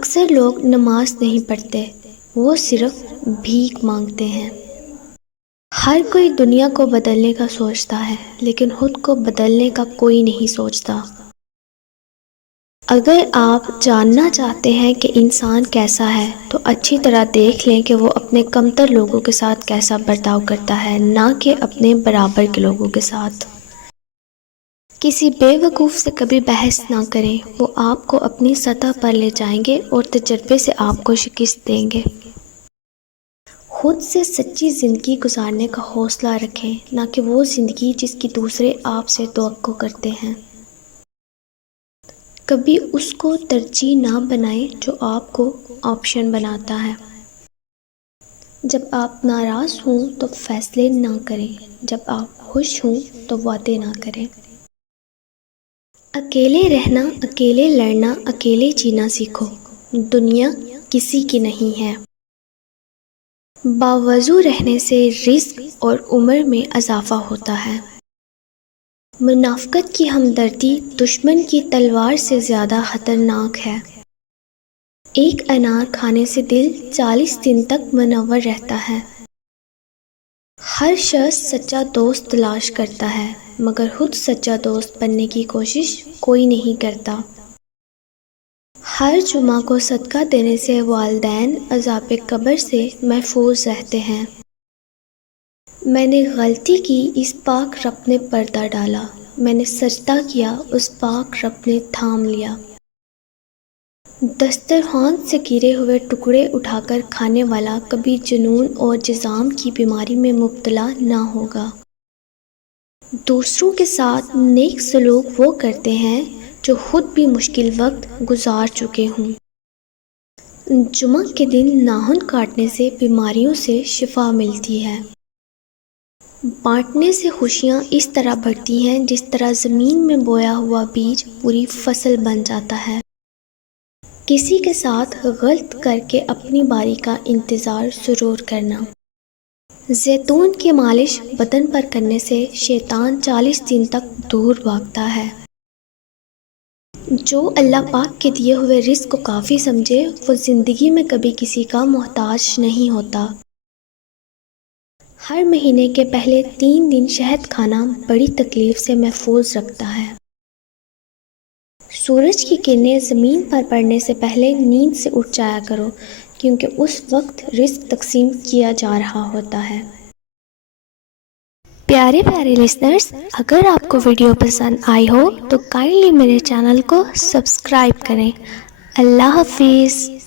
اکثر لوگ نماز نہیں پڑھتے، وہ صرف بھیک مانگتے ہیں۔ ہر کوئی دنیا کو بدلنے کا سوچتا ہے، لیکن خود کو بدلنے کا کوئی نہیں سوچتا۔ اگر آپ جاننا چاہتے ہیں کہ انسان کیسا ہے تو اچھی طرح دیکھ لیں کہ وہ اپنے کمتر لوگوں کے ساتھ کیسا برتاؤ کرتا ہے، نہ کہ اپنے برابر کے لوگوں کے ساتھ۔ کسی بے وقوف سے کبھی بحث نہ کریں، وہ آپ کو اپنی سطح پر لے جائیں گے اور تجربے سے آپ کو شکست دیں گے۔ خود سے سچی زندگی گزارنے کا حوصلہ رکھیں، نہ کہ وہ زندگی جس کی دوسرے آپ سے توقع کرتے ہیں۔ کبھی اس کو ترجیح نہ بنائیں جو آپ کو آپشن بناتا ہے۔ جب آپ ناراض ہوں تو فیصلے نہ کریں، جب آپ خوش ہوں تو وعدے نہ کریں۔ اکیلے رہنا، اکیلے لڑنا، اکیلے جینا سیکھو، دنیا کسی کی نہیں ہے۔ باوضو رہنے سے رزق اور عمر میں اضافہ ہوتا ہے۔ منافقت کی ہمدردی دشمن کی تلوار سے زیادہ خطرناک ہے۔ ایک انار کھانے سے دل 40 دن تک منور رہتا ہے۔ ہر شخص سچا دوست تلاش کرتا ہے، مگر خود سچا دوست بننے کی کوشش کوئی نہیں کرتا۔ ہر جمعہ کو صدقہ دینے سے والدین عذاب قبر سے محفوظ رہتے ہیں۔ میں نے غلطی کی، اس پاک رب نے پردہ ڈالا، میں نے سجدہ کیا، اس پاک رب نے تھام لیا۔ دسترخوان سے گرے ہوئے ٹکڑے اٹھا کر کھانے والا کبھی جنون اور جذام کی بیماری میں مبتلا نہ ہوگا۔ دوسروں کے ساتھ نیک سلوک وہ کرتے ہیں جو خود بھی مشکل وقت گزار چکے ہوں۔ جمعہ کے دن ناخن کاٹنے سے بیماریوں سے شفا ملتی ہے۔ بانٹنے سے خوشیاں اس طرح بڑھتی ہیں جس طرح زمین میں بویا ہوا بیج پوری فصل بن جاتا ہے۔ کسی کے ساتھ غلط کر کے اپنی باری کا انتظار ضرور کرنا۔ زیتون کی مالش بدن پر کرنے سے شیطان 40 دن تک دور بھاگتا ہے۔ جو اللہ پاک کے دیے ہوئے رزق کو کافی سمجھے، وہ زندگی میں کبھی کسی کا محتاج نہیں ہوتا۔ ہر مہینے کے پہلے 3 دن شہد کھانا بڑی تکلیف سے محفوظ رکھتا ہے۔ سورج کی کرنیں زمین پر پڑنے سے پہلے نیند سے اٹھ جایا کرو، کیونکہ اس وقت رزق تقسیم کیا جا رہا ہوتا ہے۔ پیارے پیارے لسنرز، اگر آپ کو ویڈیو پسند آئی ہو تو کائنڈلی میرے چینل کو سبسکرائب کریں۔ اللہ حافظ۔